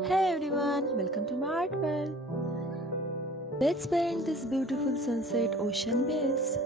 Hey everyone, welcome to my art world. Let's paint this beautiful sunset ocean waves.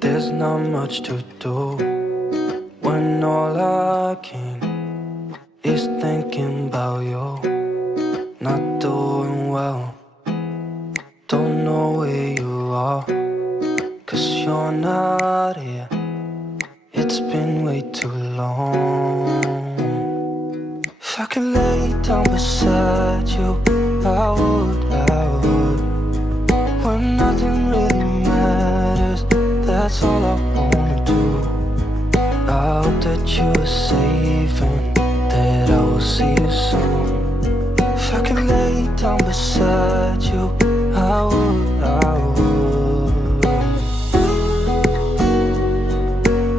There's not much to do when all I can is thinking about you. Not doing well, don't know where you are, 'cause you're not here. It's been way too long. If I could lay down beside you, I would, when nothing really matters. That's all I wanna do. I hope that you are safe and that I will see you soon. If I could lay down beside you, I would, I would,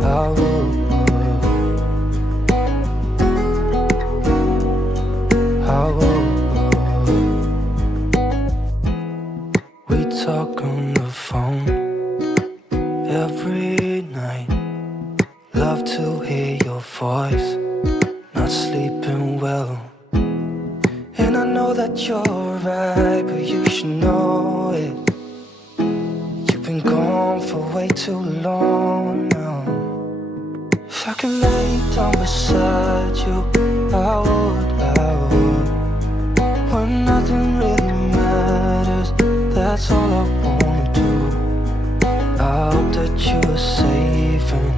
I would, I would. We talk on the phone every night. Love to hear your voice. Not sleeping well, and I know that you're right, but you should know it. You've been gone for way too long now. If I could lay down beside you, I would, when nothing really matters. That's all I wanna do. I hope that you are safe and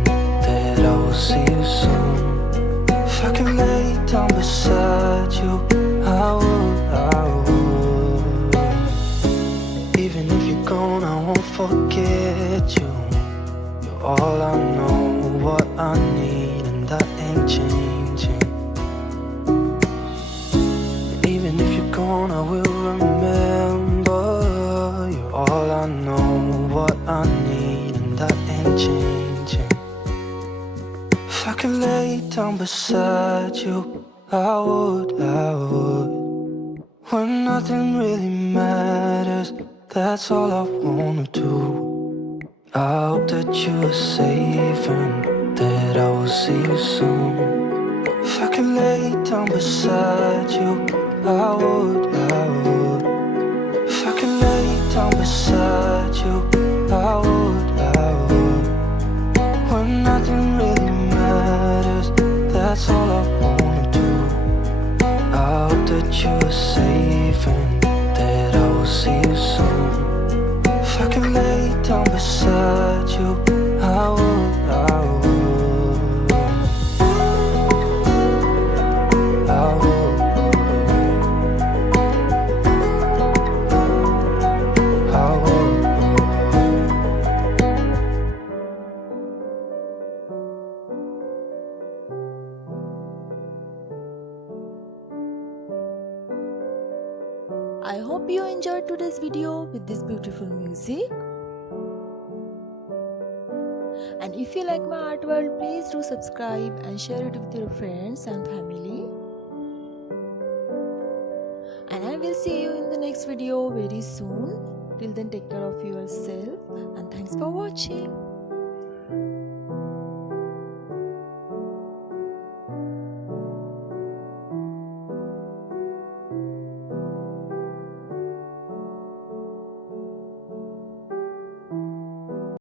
that I will see you soon. If I could lay down beside you, I would, I would. Even if you're gone, I won't forget you. You're all I know, what I need, and that ain't changing. And even if you're gone, I will remember. You're all I know, what I beside you, I would. When nothing really matters, that's all I wanna do. I hope that you are safe and that I will see you soon. If I could lay down beside you, I would. If I could lay down beside you, I would. When nothing really matters, that's all I wanna do. I hope that you are safe and that I will see you soon. If I could lay down beside you, I would. I would. I hope you enjoyed today's video with this beautiful music. And if you like my art world, please do subscribe and share it with your friends and family. And I will see you in the next video very soon. Till then, take care of yourself and thanks for watching.